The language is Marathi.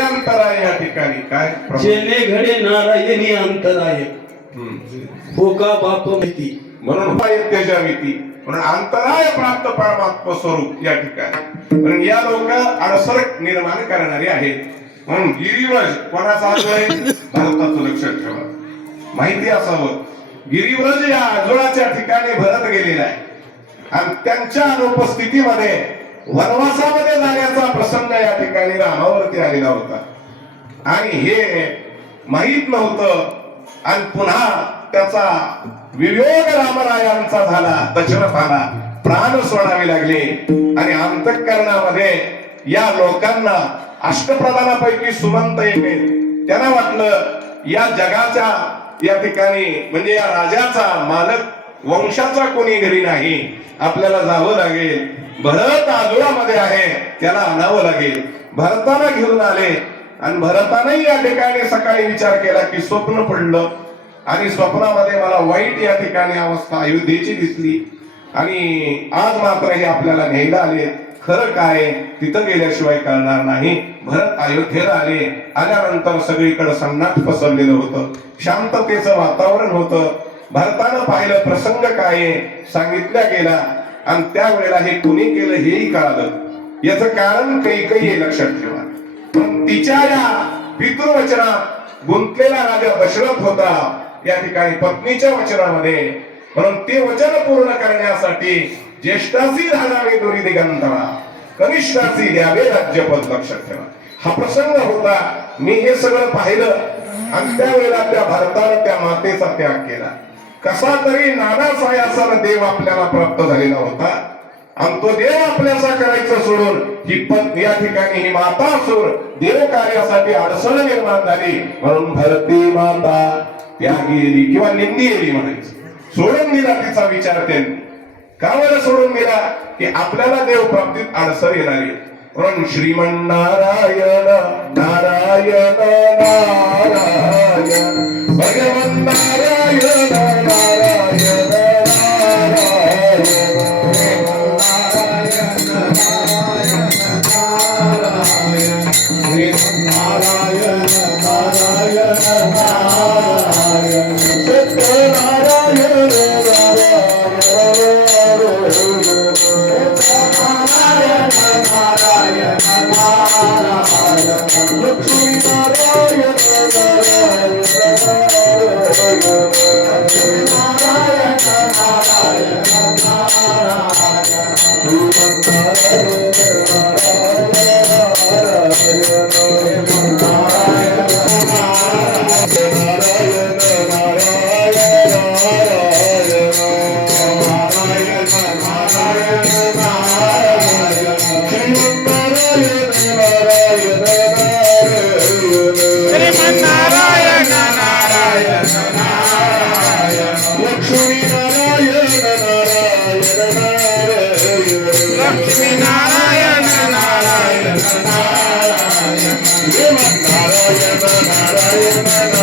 अंतराय या ठिकाणी काय जेणे घडे नारायणी अंतराय भोका बाप माहिती म्हणून त्याच्या भीती म्हणून अंतराय प्राप्त परमात्मा स्वरूप या ठिकाणी म्हणून या लोक अडसर निर्माण करणारे आहेत. म्हणून गिरिव्रज कोणाचा आहे भारताचं लक्षात ठेवा. माहिती असावं गिरिव्रज या अर्जुनाच्या ठिकाणी भरत गेलेला आहे आणि त्यांच्या अनुपस्थितीमध्ये वनवासामध्ये जाण्याचा प्रसंग या ठिकाणी रामावरती आलेला होता आणि हे माहित नव्हतं आणि पुन्हा त्याचा वियोग रामरायांचा झाला. दशरथाला प्राण सोडावे लागले आणि अंतःकरणामध्ये या लोकांना अष्टप्रधानापैकी सुमंत एक त्यांना वाटलं या जगाच्या या ठिकाणी म्हणजे या राजाचा मालक वंशाचा कोणी घरी नाही, आपल्याला जावं लागेल. भरत आजोळामध्ये आहे त्याला आणावं लागेल. भरताला घेऊन आले आणि भरतानंही या ठिकाणी सकाळी विचार केला की स्वप्न पडलं आणि स्वप्नामध्ये मला वाईट या ठिकाणी अवस्था अयोध्येची दिसली आणि आज मात्र हे आपल्याला न्यायला आले. खरं काय तिथं गेल्याशिवाय कळणार नाही. भरत अयोध्येला आले. आल्यानंतर सगळीकडे संनाट पसरलेलं होतं, शांततेचं वातावरण होतं. भरतानं पाहिलं प्रसंग काय सांगितल्या गेला आणि त्यावेळेला हे कोणी केलं हेही कळालं. याचं कारण काही लक्षात ठेवा. पण तिच्या या पितृवचनात गुंतलेला राजा दशरथ होता या ठिकाणी पत्नीच्या वचनामध्ये. म्हणून ते वचन पूर्ण करण्यासाठी ज्येष्ठासी धारावे दोरी दिगंतरा, कनिष्ठासी द्यावे राज्यपद. लक्षात ठेवा हा प्रसंग होता. मी हे सगळं पाहिलं आणि त्यावेळेला त्या भारतानं त्या मातेचा त्याग केला. कसा तरी नाना सायासाला देव आपल्याला प्राप्त झालेला होता आणि तो देव आपल्याचा करायचं सोडून ही या ठिकाणी ही माता असुर देव कार्यासाठी अडचण निर्माण झाली. म्हणून भरती माता त्यागी गेली किंवा निंदी गेली म्हणायचं. सोडून दिला तिचा विचार त्यांनी. का बरं सोडून दिला की आपल्याला देव प्राप्तीत अडचण येणारी. म्हणून श्रीमन्नारायण नारायण नारायण भगवन् नारायण नारायण नारायण नारायण